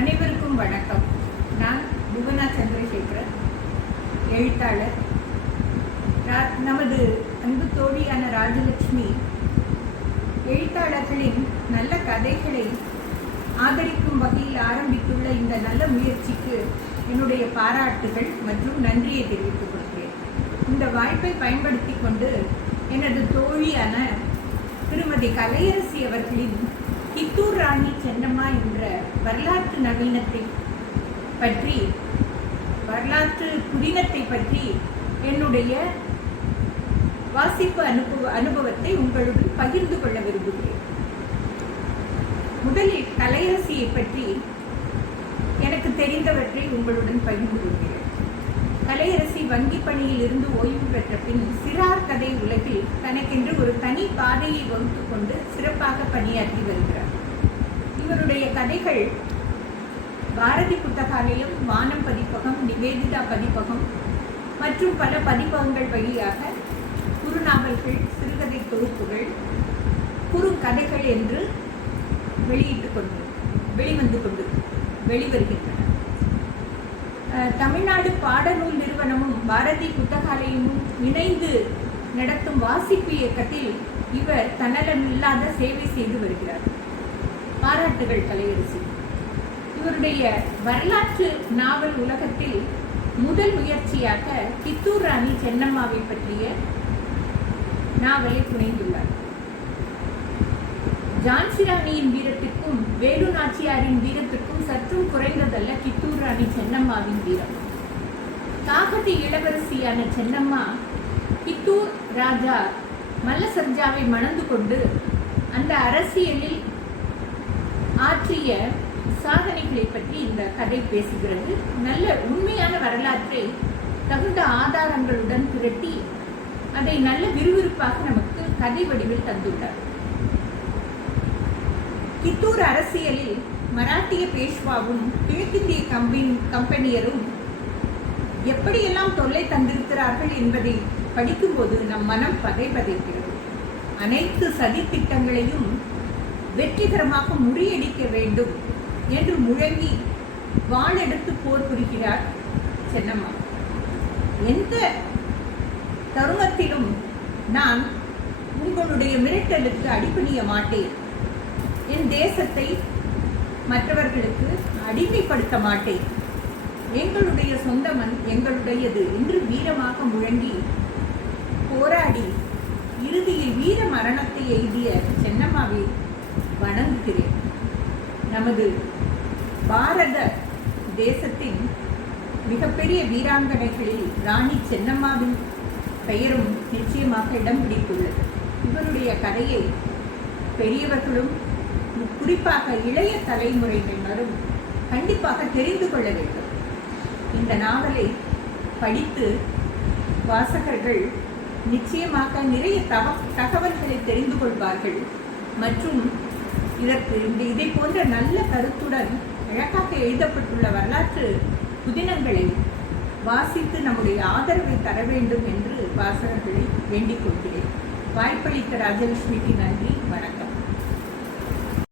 அனைவருக்கும் வணக்கம். நான் புவனா சந்திரசேகரன், எழுத்தாளர். நமது அன்பு தோழியான ராஜலட்சுமி எழுத்தாளர்களின் நல்ல கதைகளை ஆதரிக்கும் வகையில் ஆரம்பித்துள்ள இந்த நல்ல முயற்சிக்கு என்னுடைய பாராட்டுகள் மற்றும் நன்றியை தெரிவித்துக் கொள்கிறேன். இந்த வாய்ப்பை பயன்படுத்தி கொண்டு எனது தோழியான திருமதி கலையரசி அவர்களின் கித்தூர் ராணி சென்னம்மா என்ற வரலாற்று நவீனத்தை பற்றி, வரலாற்று புதினத்தை பற்றி என்னுடைய வாசிப்பு அனுபவத்தை உங்களுடன் பகிர்ந்து கொள்ள விரும்புகிறேன். முதலில் கலையரசியை பற்றி எனக்கு தெரிந்தவற்றை உங்களுடன் பகிர்ந்து கொள்கிறேன். கலையரசி வங்கி பணியில் இருந்து ஓய்வு பெற்ற பின் சிறார் கதை உலகில் தனக்கென்று ஒரு தனி பாதையை வகுத்து கொண்டு சிறப்பாக பணியாற்றி வருகிறார். இவருடைய கதைகள் பாரதி புத்தகாலயம், வானம் பதிப்பகம், நிவேதிதா பதிப்பகம் மற்றும் பல பதிப்பகங்கள் வழியாக குறுநாவல்கள், சிறுகதை தொகுப்புகள், குறுங்கதைகள் என்று வெளிவருகின்றன. தமிழ்நாடு பாடநூல் நிறுவனமும் பாரதி புத்தகாலயமும் இணைந்து நடத்தும் வாசிப்பு இயக்கத்தில் இவர் தன்னலமில்லாத சேவை செய்து வருகிறார். பாராட்டுகள் கலையரசி. இவருடைய வரலாற்று நாவல் உலகத்தில் முதல் முயற்சியாக கித்தூர் ராணி சென்னம்மாவை பற்றிய நாவலை புனைந்துள்ளார். ஜான்சி ராணியின் வீரத்திற்கும் வேலு நாச்சியாரின் வீரத்திற்கும் சற்றும் குறைந்ததல்ல கித்தூர் ராணி சென்னம்மாவின் வீரம். காகதி இளவரசியான சென்னம்மா கித்தூர் ராஜா மல்லசர்ஜாவை மணந்து கொண்டு அந்த அரசியலில் ஆற்றிய சாதனைகளை பற்றி இந்த கதை பேசுகிறது. நல்ல உண்மையான வரலாற்றை தகுந்த ஆதாரங்களுடன் திரட்டி அதை நல்ல விறுவிறுப்பாக நமக்கு கதை வடிவில் தந்துள்ளார். கித்தூர் அரசியலில் மராட்டிய பேஷ்வாவும் கிழக்கிந்திய கம்பெனியரும் எப்படியெல்லாம் தொல்லை தந்திருக்கிறார்கள் என்பதை படிக்கும்போது நம் மனம் பதைபதைக்கிறது. அனைத்து சதி திட்டங்களையும் வெற்றிகரமாக முறியடிக்க வேண்டும் என்று முழங்கி வாளெடுத்து போர் புரிகிறார் சென்னம்மா. எந்த தருணத்திலும் நான் உங்களுடைய மிரட்டலுக்கு அடிபணிய மாட்டேன், என் தேசத்தை மற்றவர்களுக்கு அடிமைப்படுத்த மாட்டேன், எங்களுடைய சொந்த மண் எங்களுடையது என்று வீரமாக முழங்கி போராடி இறுதியில் வீர மரணத்தை எய்திய சென்னம்மாவை வணங்குகிறேன். நமது பாரத தேசத்தின் மிகப்பெரிய வீராங்கனைகளில் ராணி சென்னம்மாவின் பெயரும் நிச்சயமாக இடம் பிடித்துள்ளது. இவருடைய கதையை பெரியவர்களும் குறிப்பாக இளைய தலைமுறையினரும் கண்டிப்பாக தெரிந்து கொள்ள வேண்டும். இந்த நாவலை படித்து வாசகர்கள் நிச்சயமாக நிறைய தகவல்களை தெரிந்து கொள்வார்கள் மற்றும் இதை போன்ற நல்ல கருத்துடன் அழகாக எழுதப்பட்டுள்ள வரலாற்று புதினங்களை வாசித்து நம்முடைய ஆதரவை தர வேண்டும் என்று வாசகர்களை வேண்டிக் கொள்கிறேன். வாய்ப்பளித்த ராஜலட்சுமிக்கு நன்றி. வணக்கம்.